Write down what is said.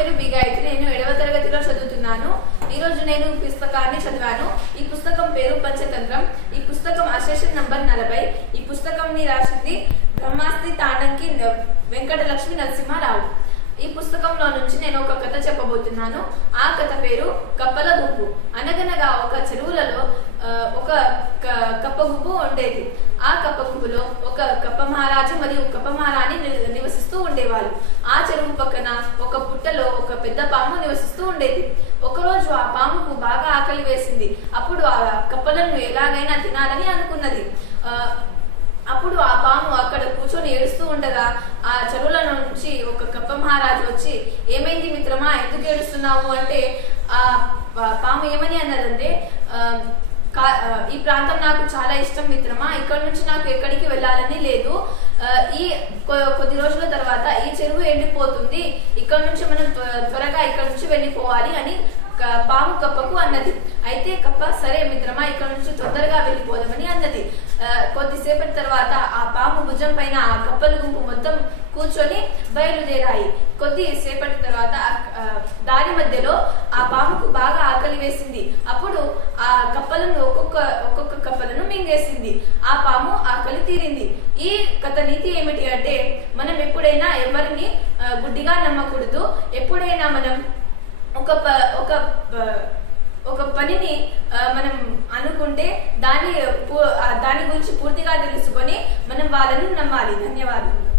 పేరు బి గాయత్రి. నేను 7వ తరగతిలో చదువుతున్నాను. ఈ రోజు నేను పుస్తకాన్ని చదివాను. ఈ పుస్తకం పేరు పంచతంత్రం. ఈ పుస్తకం అసెషన్ నంబర్ 40. ఈ పుస్తకంని రాసింది బ్రహ్మాస్తి తాడంకి వెంకటలక్ష్మి నరసింహారావు. ఈ పుస్తకంలో నుంచి నేను ఒక కథ చెప్పబోతున్నాను. ఆ కథ పేరు కప్పల గుంపు. అనగనగా ఒక చెరువులలో ఒక కప్ప గుంపు ఉండేది. ఆ కప్ప గుంపులో ఒక కప్ప మహారాజు మరియు కప్ప మహారాణి నివసిస్తూ ఉండేవాళ్ళు. ఆ చెరువు పక్కన ఒక పుట్టలో ఒక పెద్ద పాము నివసిస్తూ ఉండేది. ఒకరోజు ఆ పాముకు బాగా ఆకలి వేసింది. అప్పుడు ఆ కప్పలను ఎలాగైనా తినాలని అనుకున్నది. అప్పుడు ఆ పాము అక్కడ కూర్చొని ఏడుస్తూ ఉండగా ఆ చెరువుల నుంచి ఒక కప్ప మహారాజు వచ్చి, ఏమైంది మిత్రమా, ఎందుకు ఏడుస్తున్నావు అంటే ఆ పాము ఏమని అన్నదంటే, ఈ ప్రాంతం నాకు చాలా ఇష్టం మిత్రమా, ఇక్కడ నుంచి నాకు ఎక్కడికి వెళ్ళాలని లేదు. ఈ కొద్ది రోజుల తర్వాత ఈ చెరువు ఎండిపోతుంది. ఇక్కడ నుంచి మనం త్వరగా ఇక్కడ నుంచి వెళ్ళిపోవాలి అని పాము కప్పకు అన్నది. అయితే కప్ప సరే మిత్రమా, ఇక్కడ నుంచి తొందరగా వెళ్ళిపోదామని అన్నది. కొద్దిసేపటి తర్వాత ఆ పాము భుజం పైన ఆ కప్పల గుంపు మొత్తం కూర్చొని బయలుదేరాయి. కొద్దిసేపటి తర్వాత దారి మధ్యలో ఆ పాముకు బాగా ఆకలి వేసింది. అప్పుడు ఆ కప్పలను ఒక్కొక్క కప్పలను మింగేసింది. ఆ పాము ఆకలి తీరింది. ఈ కథ నీతి ఏమిటి అంటే, మనం ఎప్పుడైనా ఎవరిని గుడ్డిగా నమ్మకూడదు. ఎప్పుడైనా మనం ఒక పనిని మనం అనుకుంటే దాని గురించి పూర్తిగా తెలుసుకొని మనం వాళ్ళను నమ్మాలి. ధన్యవాదాలు.